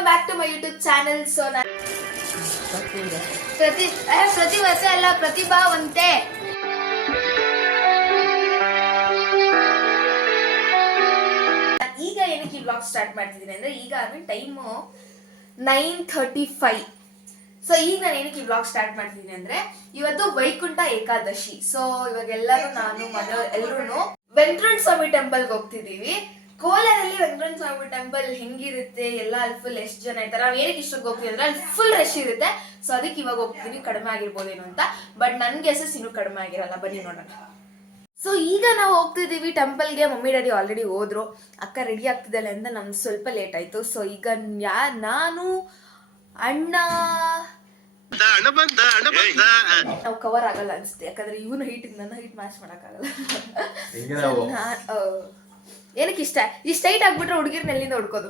Welcome back to my YouTube channel. So ಪ್ರತಿಭಾವಂತೆ ಅಲ್ಲ ಪ್ರತಿಭಾವಂತೆ. ಈಗ ಏನಕ್ಕೆ ಈ ಬ್ಲಾಗ್ ಸ್ಟಾರ್ಟ್ ಮಾಡ್ತಿದ್ದೀನಿ ಅಂದ್ರೆ ಈಗ ಟೈಮು 9:35. ಸೊ ಈಗ ನಾನು ಏನಕ್ಕೆ ಈ ಬ್ಲಾಗ್ ಸ್ಟಾರ್ಟ್ ಮಾಡ್ತಿದ್ದೀನಿ ಅಂದ್ರೆ ಇವತ್ತು ವೈಕುಂಠ ಏಕಾದಶಿ. ಸೊ ಇವಾಗ ಎಲ್ಲರೂ ನಾನು ಎಲ್ಲರೂ ವೆಂಕಟರಮಣ ಸ್ವಾಮಿ ಟೆಂಪಲ್ಗೆ ಹೋಗ್ತಿದೀವಿ. ಕೋಲಾರಲ್ಲಿ ವೆಂಕಟರಮಣ ಸ್ವಾಮಿ ಟೆಂಪಲ್ ಹೆಂಗಿರುತ್ತೆ ಎಲ್ಲ ಅಲ್ಲಿ ಫುಲ್ ಎಷ್ಟು ಜನ ಇರ್ತಾರೆ. ನಾವು ಏನಕ್ಕೆ ಇಷ್ಟಕ್ಕೆ ಹೋಗ್ತೀವಿ ಅಂದ್ರೆ ಅಲ್ಲಿ ಫುಲ್ ರಶ್ ಇರುತ್ತೆ. ಸೊ ಅದಕ್ಕೆ ಇವಾಗ ಹೋಗ್ತೀನಿ, ಕಡಿಮೆ ಆಗಿರ್ಬೋದೇನು ಅಂತ. ಬಟ್ ನನ್ಗೆ ಗೆಸಸ್ ಇನ್ನೂ ಕಡಿಮೆ ಆಗಿರಲ್ಲ, ಬನ್ನಿ ನೋಡೋಣ. ಸೊ ಈಗ ನಾವು ಹೋಗ್ತಿದ್ದೀವಿ ಟೆಂಪಲ್ಗೆ. ಮಮ್ಮಿ ಡ್ಯಾಡಿ ಆಲ್ರೆಡಿ ಹೋದ್ರು, ಅಕ್ಕ ರೆಡಿ ಆಗ್ತಿದ್ದಾಳೆ ಅಂತ ನಮ್ಗೆ ಸ್ವಲ್ಪ ಲೇಟ್ ಆಯ್ತು. ಸೊ ಈಗ ನಾನು ಅಣ್ಣ ನಾವು ಕವರ್ ಆಗಲ್ಲ ಅನ್ಸುತ್ತೆ, ಯಾಕಂದ್ರೆ ಇವನು ಹೈಟ್ ನನ್ನ ಹೈಟ್ ಮ್ಯಾಚ್ ಮಾಡಕ್ಕಾಗಲ್ಲ. ಏನಕ್ಕೆ ಇಷ್ಟ ಹೈಟ್ ಆಗ್ಬಿಟ್ರೆ ಹುಡುಗಿರ್ನ ಎಲ್ಲಿಂದ ಹುಡ್ಕೋದು.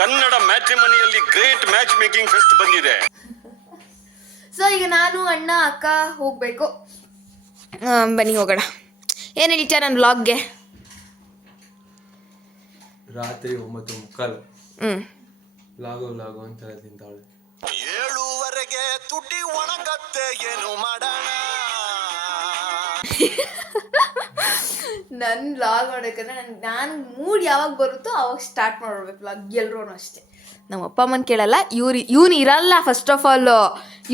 ಕನ್ನಡ ಮ್ಯಾಟ್ರಿಮನಿಯಲ್ಲಿ ಗ್ರೇಟ್ ಮ್ಯಾಚ್ ಮೇಕಿಂಗ್ ಫೆಸ್ಟ್ ಬಂದಿದೆ. ಸೊ ಈಗ ನಾನು ಅಣ್ಣ ಅಕ್ಕ ಹೋಗ್ಬೇಕು. ಬನ್ನಿ ಹೋಗೋಣ. ಏನ್ ಹೇಳ್ತೀಯ ನನ್ನ ವ್ಲಾಗ್ಗೆ? ರಾತ್ರಿ 9:15 ಲಾಗೋ ಅಂತ ತಿಂತಾಳೆ. 7:00ವರೆಗೆ ತುಟಿ ಒಣಗತ್ತೆ, ಏನು ಮಾಡೋಣ. ನನ್ನ ವ್ಲಾಗ್ ನೋಡಬೇಕಂದ್ರೆ ನಾನು ಮೂಡ್ ಯಾವಾಗ ಬರುತ್ತೋ ಅವಾಗ ಸ್ಟಾರ್ಟ್ ಮಾಡ್ಬೇಕು ವ್ಲಾಗ್. ಎಲ್ಲರೂ ಅಷ್ಟೇ, ನಮ್ಮ ಅಪ್ಪ ಅಮ್ಮನ ಕೇಳಲ್ಲ. ಇವ್ನು ಇರಲ್ಲ. ಫಸ್ಟ್ ಆಫ್ ಆಲ್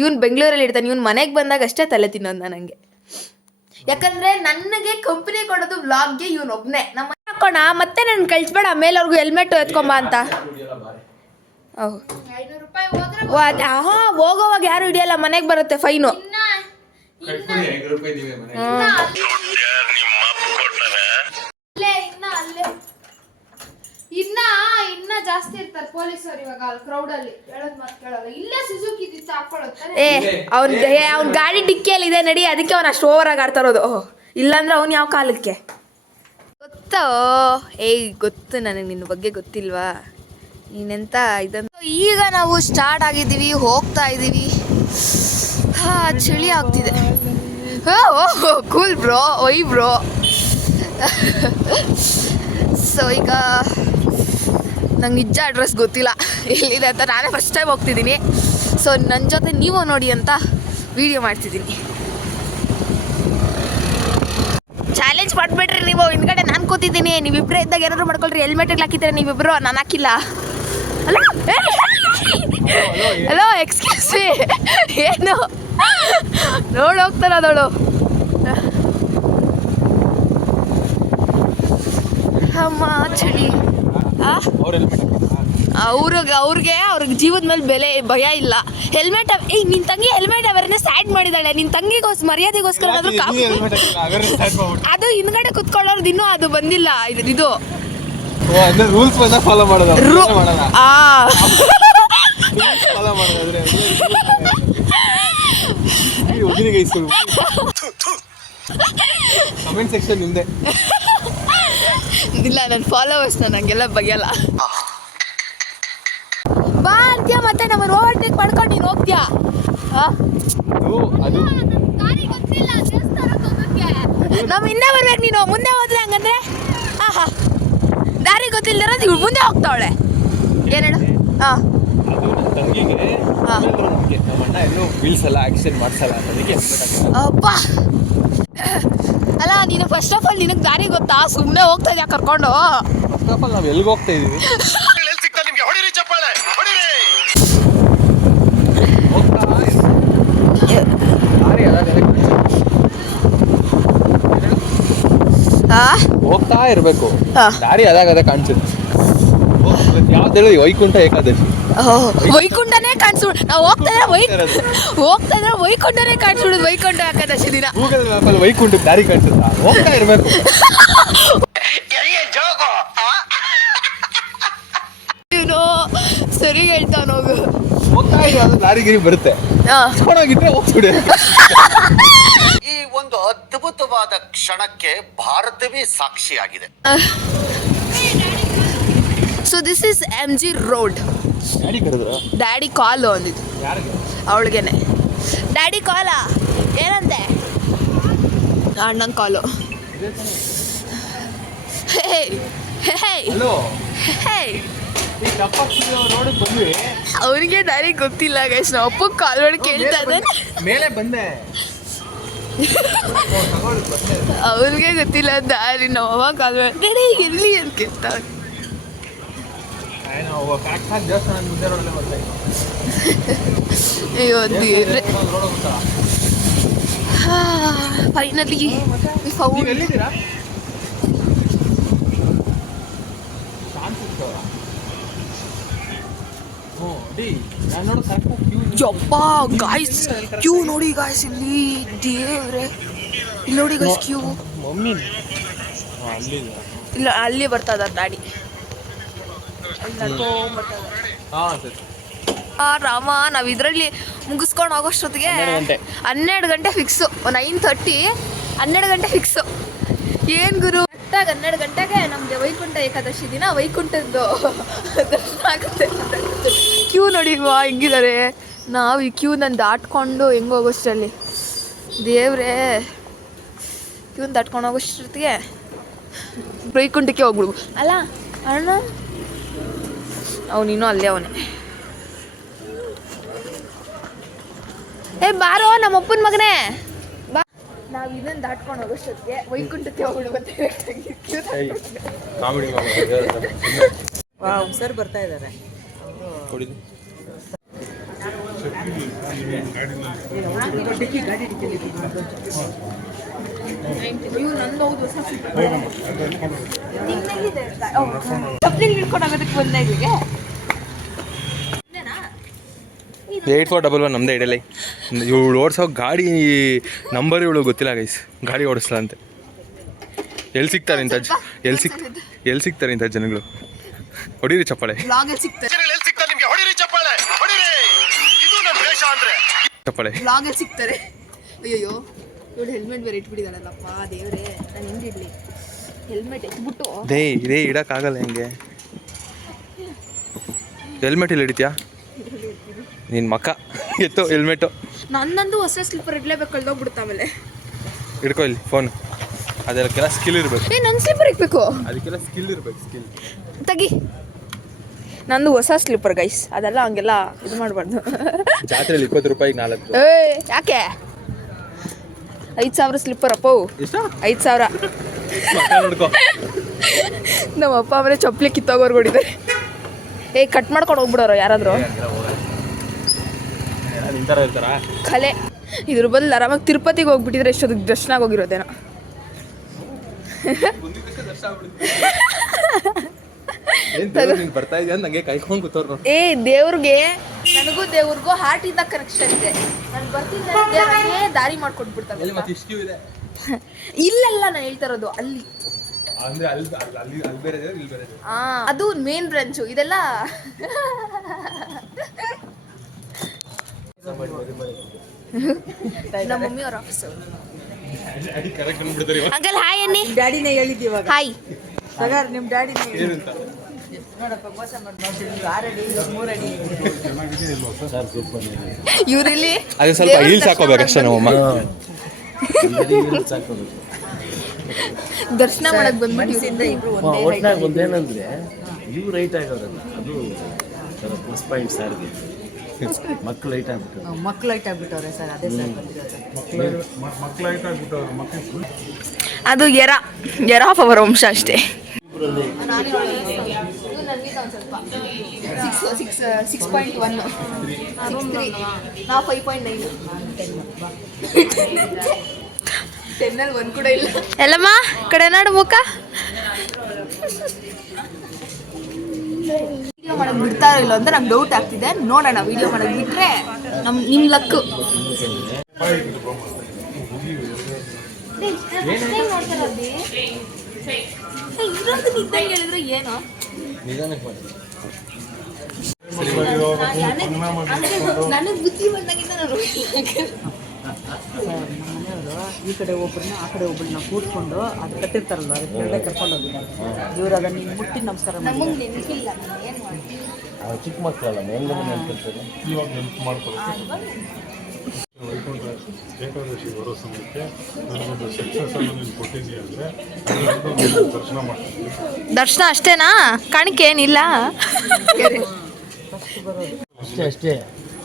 ಇವ್ನು ಬೆಂಗಳೂರಲ್ಲಿ ಇರ್ತಾನೆ. ಇವ್ನು ಮನೆಗೆ ಬಂದಾಗ ಅಷ್ಟೇ ತಲೆ ತಿನ್ನೋದು ನನಗೆ. ಯಾಕಂದ್ರೆ ನನಗೆ ಕಂಪನಿ ಕೊಡೋದು ವ್ಲಾಗ್ಗೆ ಇವನು ಒಬ್ಬನೇ. ನಮ್ಮ ಹಾಕೋಣ ಮತ್ತೆ ನನ್ನ ಕಳಿಸ್ಬೇಡ, ಮೇಲವ್ರಿಗೂ ಹೆಲ್ಮೆಟ್ ಎತ್ಕೊಂಬ ಅಂತ. ಹೋಗೋವಾಗ ಯಾರು ಹಿಡಿಯಲ್ಲ, ಮನೆಗೆ ಬರುತ್ತೆ ಫೈನು. ಇನ್ನ ಜಾಸ್ತಿ ಇರ್ತಾರೆ ಪೊಲೀಸರು ಇವಾಗ ಕ್ರೌಡ್ ಅಲ್ಲಿ. ಹೇಳೋದ್ ಮಾತು ಕೇಳಲ್ಲ. ಇಲ್ಲೇ ಸುಜುಕಿ ಹಾಕೊಳ್ಳುತ್ತೆ. ಅವ್ನ ಗಾಡಿ ಡಿಕ್ಕಿಯಲ್ಲಿ ಇದೆ ನಡಿ, ಅದಕ್ಕೆ ಅವ್ನು ಅಷ್ಟು ಓವರ್ ಆಗಿ ಆಡ್ತಾ ಇರೋದು. ಇಲ್ಲಾಂದ್ರೆ ಅವ್ನು ಯಾವ ಕಾಲಕ್ಕೆ ಗೊತ್ತೋ? ಗೊತ್ತು ನನಗೆ, ನಿನ್ನ ಬಗ್ಗೆ ಗೊತ್ತಿಲ್ವಾ? ನೀನೆಂತ ಇದಂತ. ಈಗ ನಾವು ಸ್ಟಾರ್ಟ್ ಆಗಿದ್ದೀವಿ, ಹೋಗ್ತಾ ಇದ್ದೀವಿ. ಚಳಿ ಆಗ್ತಿದೆ. Cool bro, oi bro. So ಈಗ ನಂಗೆ ನಿಜ ಅಡ್ರೆಸ್ ಗೊತ್ತಿಲ್ಲ ಎಲ್ಲಿದೆ ಅಂತ. ನಾನೇ ಫಸ್ಟ್ ಟೈಮ್ ಹೋಗ್ತಿದ್ದೀನಿ. ಸೊ ನನ್ನ ಜೊತೆ ನೀವು ನೋಡಿ ಅಂತ ವಿಡಿಯೋ ಮಾಡ್ತಿದ್ದೀನಿ. ಚಾಲೆಂಜ್ ಮಾಡಿಬಿಡ್ರಿ ನೀವು. ಹಿಂದ್ಗಡೆ ನಾನು ಕೂತಿದ್ದೀನಿ, ನೀವಿಬ್ಬರೇ ಇದ್ದಾಗ ಏನಾದ್ರು ಮಾಡ್ಕೊಳ್ರಿ. ಹೆಲ್ಮೆಟಿಗೆ ಹಾಕಿದ್ದೀರ ನೀವಿಬ್ಬರು, ನಾನು ಹಾಕಿಲ್ಲ. Hello excuse me. ಏನು ನೋಡೋಗ್ತಾರ ಅದೋಳು. ಅಮ್ಮ ಚಳಿ. ಅವ್ರಿಗೆ ಜೀವದ ಮೇಲೆ ಭಯ ಇಲ್ಲ. ಹೆಲ್ಮೆಟ್ ನಿನ್ ತಂಗಿ ಹೆಲ್ಮೆಟ್ ಅವೇರ್ನೆಸ್ ಆ್ಯಡ್ ಮಾಡಿದಾಳೆ. ನಿನ್ ತಂಗಿಗೋಸ್ಕರ ಮರ್ಯಾದೆಗೋಸ್ಕರ ಅದು ಹಿಂದ್ಗಡೆ ಕುತ್ಕೊಳ್ಳೋದು ಇನ್ನೂ ಅದು ಬಂದಿಲ್ಲ. ಇದು ರೂಲ್ಸ್ ಫಾಲೋ ಮಾಡೋದು. ಕಮೆಂಟ್ ಸೆಕ್ಷನ್ ನಿಮ್ದೆ. ಇಲ್ಲ, ನನ್ನ ಫಾಲೋವರ್ಸ್ ನಂಗೆಲ್ಲ ಬಗೆಯಲ್ಲ. ಬಾ ಅಂತ್ಯ ಮತ್ತೆ ನಮ್ಮನ್ನು ಓವರ್ಟೇಕ್ ಮಾಡ್ಕೊಂಡು ನೀನು ಹೋಗ್ತೀಯಾ? ನಾವು ಹಿಂದೆ ಬರ್ಬೇಕು, ನೀನು ಮುಂದೆ ಹೋದ್ರೆ ಹಂಗಂದ್ರೆ ದಾರಿ ಗೊತ್ತಿಲ್ಲದಿರೋದು ಇವ್ಳು ಮುಂದೆ ಹೋಗ್ತಾವಳೆ. ಏನೇಳು? ಅಬ್ಬಾ ಅಲ್ಲ, ನೀನು ಫಸ್ಟ್ ಆಫ್ ಆಲ್ ನಿನಗೆ ದಾರಿ ಗೊತ್ತಾ? ಸುಮ್ಮನೆ ಹೋಗ್ತಾ ಇದೆಯಾ ಕರ್ಕೊಂಡು? ಫಸ್ಟ್ ಆಫ್ ಆಲ್ ನಾವು ಎಲ್ಲಿಗೆ ಹೋಗ್ತಾ ಇದೀವಿ? ಹೋಗ್ತಾ ಇರ್ಬೇಕು, ದಾರಿ ಅದಾಗ ಕಾಣಿಸುತ್ತೆ. ಯಾವ್ದು ಹೇಳಿ? ವೈಕುಂಠ ಏಕಾದಶಿ. ವೈಕುಂಠನೇ ಕಾಣಿಸ್ಬಿಡು. ನಾವು ಹೋಗ್ತಾ ಇದ್ರೆ ವೈಕುಂಠನೇ ಕಾಣಿಸ್ಬಿಡುದು. ವೈಕುಂಠ ಏಕಾದಶಿ ದಿನ ಗೂಗಲ್ ಮ್ಯಾಪಲ್ಲಿ ವೈಕುಂಠಕ್ಕೆ ದಾರಿ ಕಾಣಿಸುತ್ತಾ? ಹೋಗ್ತಾ ಇರ್ಬೇಕು. ಸರಿ ಹೇಳ್ತಾವ ಹೋಗು. ಹೋಗ್ತಾ ಇರೋ ದಾರಿಗಿರಿ ಬರುತ್ತೆ. ಚೆನ್ನಾಗಿದ್ರೆ ಹೋಗ್ಬಿಡಿ. ಈ ಒಂದು ಅದ್ಭುತವಾದ ಕ್ಷಣಕ್ಕೆ ಭಾರತವೇ ಸಾಕ್ಷಿಯಾಗಿದೆ. So this is MG road. Daddy call ಅಂದಿದ್ದು ಅವಳಿಗೆನೆ. ಡ್ಯಾಡಿ ಕಾಲ ಏನಂತೆ? ಅಣ್ಣನ ಕಾಲು. ಹೇ ಹೇ ಹೇ ರೋಡಿಗೆ ಬಂದ್ವಿ, ಅವನಿಗೆ ದಾರಿ ಗೊತ್ತಿಲ್ಲ ಗೈಸ್. ನಾವು ಅಪ್ಪ ಕಾಲ್ ಮಾಡಿ ಕೇಳ್ತಾ ಇದ್ದಾನೆ. ಮೇಲೆ ಬಂದೆ, ಅವ್ರಿಗೆ ಗೊತ್ತಿಲ್ಲ ದಾರಿ. ನಾವು ಅವಾಗ ಕಾಲ್ ಮಾಡಿ ಎಲ್ಲಿ ಅಂತ ಕೇಳ್ತಾವೆ. ದೇವಸ್ಥಾನ ಮುಂದೆ ರೋಡಲ್ಲೇ ಬರ್ತಾ ಅಯ್ಯೋ ದೇವ್ರೆ. ಫೈನಲಿ ಎಲ್ಲಿದ್ದೀರಾ? ಯಪ್ಪ ಗಾಯ್ಸ್, ಕ್ಯೂ ನೋಡಿ ಗಾಯ್ಸ್. ಇಲ್ಲಿ ದೇವ್ರೆ, ಇಲ್ಲಿ ನೋಡಿ ಗಾಯ್ಸ್ ಕ್ಯೂ. ಮಮ್ಮಿ ಇಲ್ಲ ಅಲ್ಲಿ ಬರ್ತದ ಗಾಡಿ, ಅಲ್ಲಿ ನಡ್ಕೊಂಬರ್ತದ. ಹಾಂ ಸರಿ. ರಾಮ, ನಾವು ಇದರಲ್ಲಿ ಮುಗಿಸ್ಕೊಂಡು ಹೋಗೋಷ್ಟೊತ್ತಿಗೆ 12 ಗಂಟೆ ಫಿಕ್ಸು. 9:30, 12 ಗಂಟೆ ಫಿಕ್ಸು. ಏನು ಗುರು, ಕರೆಕ್ಟಾಗಿ 12 ಗಂಟೆಗೆ ನಮಗೆ ವೈಕುಂಠ ಏಕಾದಶಿ ದಿನ ವೈಕುಂಠದ್ದು ದರ್ಶನ ಆಗುತ್ತೆ. ಕ್ಯೂ ನೋಡಿ ಹೆಂಗಿದ್ದಾರೆ. ನಾವು ಈ ಕ್ಯೂನ ದಾಟ್ಕೊಂಡು ಹೆಂಗೆ ಹೋಗೋಷ್ಟರಲ್ಲಿ ದೇವ್ರೆ, ಕ್ಯೂನ ದಾಟ್ಕೊಂಡು ಹೋಗೋಷ್ಟೊತ್ತಿಗೆ ವೈಕುಂಠಕ್ಕೆ ಹೋಗ್ಬಿಡ್ಬು ಅಲ್ಲ ಅಣ್ಣ. ಅವನಿನ್ನೂ ಅಲ್ಲೇ ಅವನೇ. ಏ ಬಾರೋ ನಮ್ಮಪ್ಪನ ಮಗನೇ ಬಾ. ನಾವು ಇದನ್ನು ದಾಟ್ಕೊಂಡು ಹೋಗೋಷ್ಟೊತ್ತಿಗೆ ವೈಕುಂಠಕ್ಕೆ ಹೋಗ್ಬಿಡುತ್ತೆ. ಸರ್ ಬರ್ತಾ ಇದ್ದಾರೆ. ಚಪ್ಪಲಿ ಹಿಡ್ಕೊಂಡು ಆಗೋದಕ್ಕೆ ಬಂದಾಗಿಗೆ 8411 ನಮ್ಮದೇ ಇಡಲಿ. ಇವಳು ಓಡಿಸೋ ಗಾಡಿ ನಂಬರ್ ಇವಳು ಗೊತ್ತಿಲ್ಲ ಗೈಸ್. ಗಾಡಿ ಓಡಿಸ್ಲಾ ಅಂತೆ. ಎಲ್ಲಿ ಸಿಗ್ತಾರೆ ಇಂಥ ಎಲ್ಲಿ ಸಿಗ್ತಾರೆ ಇಂಥ ಜನಗಳು? ಹೊಡೀರಿ ಚಪ್ಪಾಳೆ. ಬ್ಲಾಗಲ್ಲಿ ಸಿಗ್ತಾರೆ, ಎಲ್ಲಿ ಸಿಗ್ತಾರೆ ನಿಮ್ಗೆ? ಹೊಡಿರಿ ಚಪ್ಪಾಳೆ, ಹೊಡಿರಿ. ಇದು ನಮ್ಮ ದೇಶ ಅಂದ್ರೆ. ಚಪ್ಪಾಳೆ ಬ್ಲಾಗಲ್ಲಿ ಸಿಗ್ತಾರೆ. ಅಯ್ಯೋ ಇವಳು ಹೆಲ್ಮೆಟ್ ಬೇರೆ ಇಟ್ಬಿಟ್ಟಿದ್ದಾಳಲ್ಲಪ್ಪ ದೇವ್ರೆ, ನಾನು ಹೆಂಗಿಡ್ಲಿ ಹೆಲ್ಮೆಟ್ ಎತ್ಬಿಟ್ಟು. ಇದೇ ಇಡೋಕ್ಕಾಗಲ್ಲ ಹೆಂಗೆ? ಹೆಲ್ಮೆಟ್ ಇಲ್ಲಿ ಹಿಡಿತೀಯಾ? ನಿನ್ನ ಮಕ್ಕ ಎತ್ತು ಹೆಲ್ಮೆಟು. ನನ್ನಂದು ಹೊಸ ಸ್ಲಿಪ್ಪರ್ ಇಡ್ಲೇಬೇಕು, ಕಳ್ದೋಗ್ಬಿಡುತ್ತೆ ಆಮೇಲೆ. ಹಿಡ್ಕೊ ಇಲ್ಲಿ ಫೋನ್. ಅದಕ್ಕೆಲ್ಲ ಸ್ಕಿಲ್ ಇರಬೇಕು. ನನ್ನ ಸ್ಲಿಪ್ಪರ್ ಇಕ್ಬೇಕು, ಅದಕ್ಕೆಲ್ಲ ಸ್ಕಿಲ್ ಇರಬೇಕು. ಸ್ಕಿಲ್ ತೆಗಿ. ನಂದು ಹೊಸ ಸ್ಲಿಪ್ಪರ್ ಗೈಸ್, ಅದೆಲ್ಲ ಹಂಗೆಲ್ಲ ಇದು ಮಾಡಬಾರ್ದು. ಜಾತ್ರೆಯಲ್ಲಿ 20 ರೂಪಾಯಿಗೆ 4. ಯಾಕೆ 5,000 ಸ್ಲಿಪ್ಪರ್ ಅಪ್ಪ? 5,000. ನೋಡ್ಕೊ. ನಮ್ಮ ಅಪ್ಪ ಅವರೇ ಚಪ್ಪಲಿ ಕಿತ್ತೋಗೋರು ಹೊಡಿದ್ದಾರೆ. ಕಟ್ ಮಾಡ್ಕೊಂಡು ಹೋಗ್ಬಿಡೋರು ಯಾರಾದರೂ. ನಿಂತಾರ ಇರ್ತಾರ ಕಲೆ. ಇದ್ರ ಬದಲು ಆರಾಮಾಗಿ ತಿರುಪತಿಗೆ ಹೋಗ್ಬಿಟ್ಟಿದ್ರೆ ಎಷ್ಟೊತ್ತಿಗೆ ದರ್ಶನ ಹೋಗಿರೋದೇನೋ. ಬರ್ತಾ ಇದೆಯಾ ನಂಗೆ ಕೈಕೊಂಡು ಕೂತವ್ರು. ದೇವ್ರಿಗೆ, ನನಗೂ ದೇವ್ರಿಗೂ ಹಾರ್ಟ್ ಇಂದ ಕನೆಕ್ಷನ್ ಇದೆ. ನಾನು ಬರ್ತಿದ್ದೆ ದಾರಿ ಮಾಡ್ಕೊಟ್ಬಿಡ್ತಾರೆ. ಇಲ್ಲೆಲ್ಲ ನಾನು ಹೇಳ್ತಾ ಇರೋದು ಅಲ್ಲಿ. ಅದು ಮೇನ್ ಬ್ರಾಂಚು. ಇದೆಲ್ಲ ನಮ್ಮ ಮಮ್ಮಿ ಅವ್ರ ಆಫೀಸ್. ಅಂಕಲ್ ಹಾಯ್ ಅನ್ನಿ. ಡ್ಯಾಡಿನೇ ಹೇಳಿದ್ದು ಇವಾಗ. ಹಾಯ್ ಸಗರ್ ನಿಮ್ಮ ಡ್ಯಾಡಿನೇ ನೋಡಪ್ಪ, ಮೋಸ ಮಾಡಿ 6 ಅಡಿ 3 ಅಡಿ. ಇವ್ರಿಲ್ಲಿ ಅದು ಸ್ವಲ್ಪ ಹೀಲ್ಸ್ ಹಾಕೋಬೇಕಷ್ಟೇ ನಮ್ಮಮ್ಮ. ದರ್ಶನ ಮಾಡಕ್ ಬಂದ್ಬಿಟ್ಟು ಇಬ್ರು ಒಟ್ನಾಗ ಒಂದೇನಂದ್ರೆ ಇವು ರೈಟ್ ಆಗೋದಲ್ಲ, ಅದು ಪ್ಲಸ್ ಪಾಯಿಂಟ್ ಸಾರ್ಗೆ. ಮಕ್ಕಳು ಲೈಟ್ ಆಗ್ಬಿಟ್ಟು ಮಕ್ಳು ಲೈಟ್ ಆಗ್ಬಿಟ್ಟವ್ರೆ ಸರ್. ಅದೇ ಸರ್ ಬಂದಿರೋದು. ಅದು ಎರ ಆಫ್ ಅವರ್ ವಂಶ ಅಷ್ಟೇ. 6.1 ನಾವು 5.9. 10 ಒಂದು ಕೂಡ ಇಲ್ಲ. ಎಲ್ಲಮ್ಮ ಕಡೆ ನಾಡು ಮುಖ. ವಿಡಿಯೋ ಮಾಡಕ್ ಬಿಡ್ತಾ ಇಲ್ಲ ಅಂತ ನಂಗೆ ಡೌಟ್ ಆಗ್ತಿದೆ. ನೋಡೋಣ, ವಿಡಿಯೋ ಮಾಡಕ್ ಬಿಟ್ರೆ ನಿಮ್ಮ ಲಕ್ಕು. ಹೇಳಿದ್ರೆ ಏನು ನನಗೆ ಬುದ್ಧಿ ಬಂದಾಗಿಂದ ನಾನು ಮನೆಯವರು ಈ ಕಡೆ ಒಬ್ಬರನ್ನ ಆ ಕಡೆ ಒಬ್ಬರನ್ನ ಕೂತ್ಕೊಂಡು ಅದು ಕಟ್ಟಿರ್ತಾರಲ್ಲ, ಅದಕ್ಕೆ ಕೆಳಗಡೆ ಕರ್ಕೊಂಡು ಹೋಗಿದ್ದಾರೆ. ಇವ್ರು ಅದನ್ನ ಹಿಂಗೆ ಮುಟ್ಟಿ ನಮಸ್ಕಾರ ಮಾಡಿ. ನಮಗೆ ನೆನಪಿಲ್ಲ, ಏನು ಮಾಡ್ತೀವಿ. ಚಿಕ್ಕ ಮಕ್ಕಳಲ್ಲ ಹೆಂಗ ನೆನ್ಪಿರ್ತಾರೆ. ಇವಾಗ ನೆನಪು ಮಾಡ್ಕೊಳ್ಳಿ. ಏಕಾದಶಿ ಬರೋ ಸಮಯಕ್ಕೆ ನನಗೊಂದು ಸಕ್ಸಸ್ ಅನ್ನು ನೀನು ಕೊಟ್ಟಿದ್ದೀಯ ಅಂದರೆ ದರ್ಶನ ಮಾಡ್ತೀನಿ. ದರ್ಶನ ಅಷ್ಟೇನಾ? ಕಾಣಿಕೆ ಏನಿಲ್ಲ. ಅಷ್ಟೇ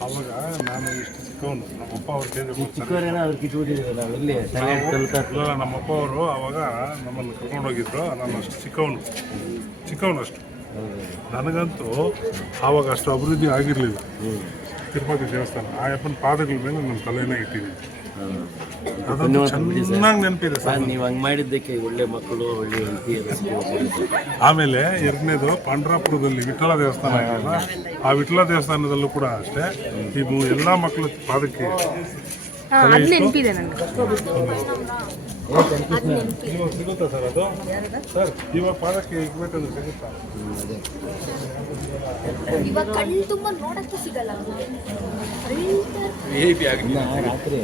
ಆವಾಗ ನಾನು ಇಷ್ಟು ಚಿಕ್ಕವನು, ನಮ್ಮಪ್ಪ ಅವ್ರು ಕೇಂದ್ರ ಚಿಕ್ಕವರೇನೋ ಅವ್ರು ಕಿತ್ಬಿಟ್ಟಿದ್ದೀವಿ ನಾವು ಇಲ್ಲಿ ಸರಿಯಾಗಿ ಕಲ್ತಾರೆ. ನಮ್ಮಪ್ಪ ಅವರು ಆವಾಗ ನಮ್ಮನ್ನು ಕರ್ಕೊಂಡೋಗಿದ್ರು. ನಾನು ಅಷ್ಟು ಚಿಕ್ಕವನು ಅಷ್ಟು. ನನಗಂತೂ ಆವಾಗ ಅಷ್ಟು ಅಭಿವೃದ್ಧಿ ಆಗಿರಲಿಲ್ಲ. ತಿರುಪತಿ ದೇವಸ್ಥಾನ ಆ ಯಪ್ಪನ ಪಾದಗಳ ಮೇಲೆ ನನ್ನ ತಲೆನ ಇಟ್ಟಿದ್ದೀನಿ. ಅದನ್ನು ಚೆನ್ನಾಗಿ ನೆನಪಿದೆ ಸರ್. ನೀವು ಹಂಗೆ ಮಾಡಿದ್ದಕ್ಕೆ ಒಳ್ಳೆ ಮಕ್ಕಳು ಒಳ್ಳೆ ಹೆಂಡತಿ ಆಮೇಲೆ ಎರಡನೇದು ಪಾಂಡ್ರಾಪುರದಲ್ಲಿ ವಿಠ್ಠಲ ದೇವಸ್ಥಾನ ಇದೆಯಲ್ಲ, ಆ ವಿಠ್ಠಲ ದೇವಸ್ಥಾನದಲ್ಲೂ ಕೂಡ ಅಷ್ಟೇ ಇದು ಎಲ್ಲ ಮಕ್ಕಳ ಪಾದಕ್ಕೆ ನೆನಪಿದೆ ನನಗೆ. ಇವಾಗ ಸಿಗುತ್ತಾ ಸರ್ ಅದು? ಸರ್ ಇವಾಗ ಪಾದಕ್ಕೆ ಇಕ್ಬೇಕಂದ್ರೆ ಸಿಗುತ್ತಾ? ಇವಾಗ ಕಣ್ಣು ತುಂಬ ನೋಡಕ್ಕೆ ಸಿಗಲ್ಲ. ರಾತ್ರಿ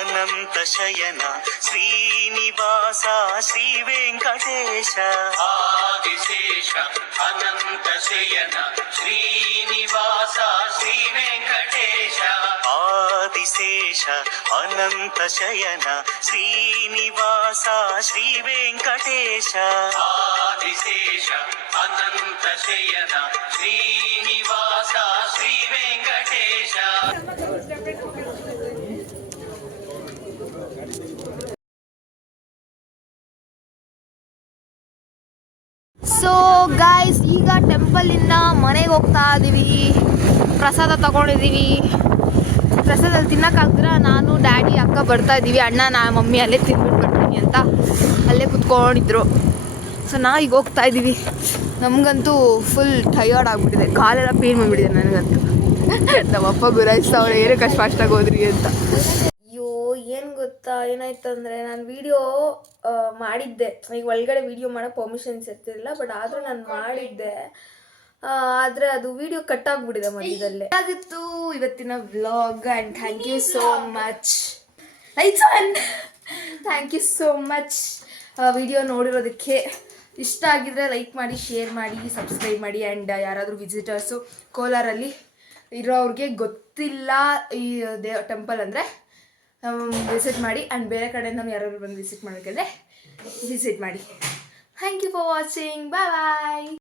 ಅನಂತ ಶಯನ ಶ್ರೀನಿವಾಸ ಶ್ರೀ ವೆಂಕಟೇಶ. ಆದಿಶೇಷ ಅನಂತ ಶಯನ ಶ್ರೀನಿವಾಸ ಶ್ರೀ ವೆಂಕಟೇಶ. ಆದಿಶೇಷ ಅನಂತ ಶಯನ ಶ್ರೀನಿವಾಸ ಶ್ರೀ ವೆಂಕಟೇಶ. ಆದಿಶೇಷ ಅನಂತ ಶಯನ ಶ್ರೀನಿವಾಸ ಶ್ರೀ ವೆಂಕಟೇಶ. ಸೊ ಗಾಯ್ಸ್, ಈಗ ಟೆಂಪಲಿಂದ ಮನೆಗೆ ಹೋಗ್ತಾ ಇದ್ದೀವಿ. ಪ್ರಸಾದ ತಗೊಂಡಿದ್ದೀವಿ. ಪ್ರಸಾದಲ್ಲಿ ತಿನ್ನೋಕ್ಕಾಗ್ದಿರ ನಾನು ಡ್ಯಾಡಿ ಅಕ್ಕ ಬರ್ತಾ ಇದ್ದೀವಿ. ಅಣ್ಣ ಮಮ್ಮಿ ಅಲ್ಲೇ ತಿಂದ್ಬಿಟ್ಟು ಬರ್ತೀನಿ ಅಂತ ಅಲ್ಲೇ ಕುತ್ಕೊಂಡಿದ್ರು. ಸೊ ಈಗ ಹೋಗ್ತಾ ಇದ್ದೀವಿ. ನಮಗಂತೂ ಫುಲ್ ಟಯರ್ಡ್ ಆಗಿಬಿಟ್ಟಿದೆ, ಕಾಲೆಲ್ಲ ಪೇನ್ ಮಾಡಿಬಿಟ್ಟಿದೆ ನನಗಂತೂ. ನಮ್ಮಪ್ಪ ಗುರಾಯಿಸ್ತಾವ್ರೆ ಏನಕ್ಕೆ ಅಷ್ಟು ಫಾಸ್ಟಾಗಿ ಹೋದ್ರಿ ಅಂತ. ಅಯ್ಯೋ ಏನು ಗೊತ್ತಾ ಏನಾಯ್ತು ಅಂದರೆ, ನಾನು ವಿಡಿಯೋ ಮಾಡಿದ್ದೆ. ಈಗ ಒಳಗಡೆ ವಿಡಿಯೋ ಮಾಡೋ ಪರ್ಮಿಷನ್ಸ್ ಇರ್ತಿರಲಿಲ್ಲ, ಬಟ್ ಆದರೂ ನಾನು ಮಾಡಿದ್ದೆ. ಆದರೆ ಅದು ವಿಡಿಯೋ ಕಟ್ ಆಗಿಬಿಟ್ಟಿದೆ ಮಧ್ಯದಲ್ಲೇ. ಆಗಿತ್ತು ಇವತ್ತಿನ vlog. And thank you so much. Thank you so much video ನೋಡಿರೋದಕ್ಕೆ. ಇಷ್ಟ ಆಗಿದ್ರೆ ಲೈಕ್ ಮಾಡಿ, ಶೇರ್ ಮಾಡಿ, ಸಬ್ಸ್ಕ್ರೈಬ್ ಮಾಡಿ. ಆ್ಯಂಡ್ ಯಾರಾದರೂ ವಿಸಿಟರ್ಸು ಕೋಲಾರಲ್ಲಿ ಇರೋರಿಗೆ ಗೊತ್ತಿಲ್ಲ ಈ ಟೆಂಪಲ್ ಅಂದರೆ ವಿಸಿಟ್ ಮಾಡಿ. ಆ್ಯಂಡ್ ಬೇರೆ ಕಡೆಯಿಂದ ಯಾರಾದರೂ ಬಂದು ವಿಸಿಟ್ ಮಾಡಬೇಕಂದ್ರೆ ವಿಸಿಟ್ ಮಾಡಿ. Thank you for watching. Bye bye.